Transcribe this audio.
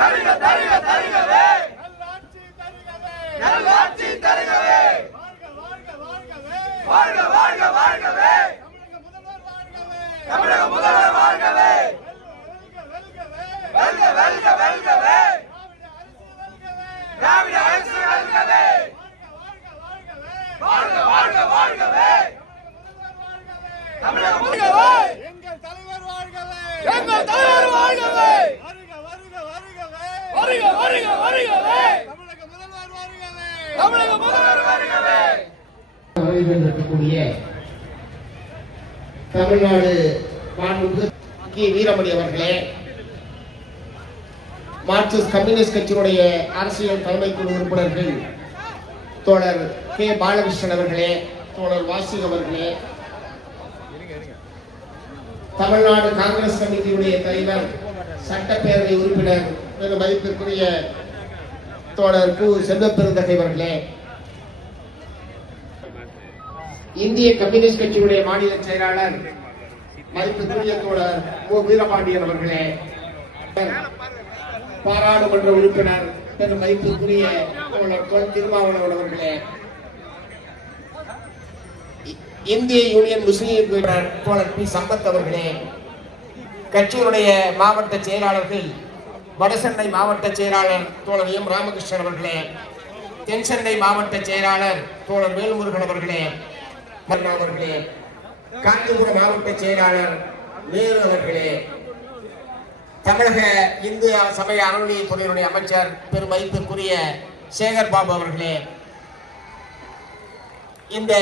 தருக தருக தருகவே நல்லாட்சி தருகவே வாழ்க வாழ்க வாழ்கவே தமிழக முதல்வர் வாழ்கவே வெல்க வெல்க வெல்கவே திராவிட அரசு வெல்கவே வாழ்க வாழ்க வாழ்கவே தமிழக முதல்வர் எங்கள் தலைவர் வாழ்கவே எங்கள் தலைவர் வாழ்கவே வருக வருக வருக வருகவே தமிழக முதல்வர் வருகவே தமிழக முதல்வர் வருகவே வரவேற்கக்கூடிய தமிழ்நாடு மாண்புமிகு கி வீரமணி அவர்களே, மார்க்சிஸ்ட் கம்யூனிஸ்ட் கட்சியினுடைய அரசியல் தலைமை குழு உறுப்பினர்கள் தோழர் கே பாலகிருஷ்ணன் அவர்களே, தோழர் வாசி அவர்களே, தமிழ்நாடு காங்கிரஸ் கமிட்டியுடைய தலைவர் சட்டப்பேரவை உறுப்பினர் மதிப்பிற்குரிய தோழர் கு செல்வப்பெருந்தகை அவர்களே, இந்திய கம்யூனிஸ்ட் கட்சியுடைய மாநில செயலாளர் மதிப்புக்குரிய தோழர் ஓ வீரபாண்டியன் அவர்களே, பாராளுமன்ற உறுப்பினர் மதிப்புக்குரிய தோழர் திருமாவளவன் அவர்களே, இந்திய யூனியன் முஸ்லீம் தோழர் பி சம்பத் அவர்களே, கட்சியினுடைய மாவட்ட செயலாளர்கள் வடசென்னை மாவட்ட செயலாளர் தோழர் எம் ராமகிருஷ்ணன் அவர்களே, தென்சென்னை மாவட்ட செயலாளர் தோழர் வேல்முருகன் அவர்களே அவர்களே, காஞ்சிபுரம் மாவட்ட செயலாளர் நேரு அவர்களே, தமிழக இந்து சமய அறநிலையத்துறையினுடைய அமைச்சர் பெருமதிப்பிற்குரிய சேகர் பாபு அவர்களே, இந்த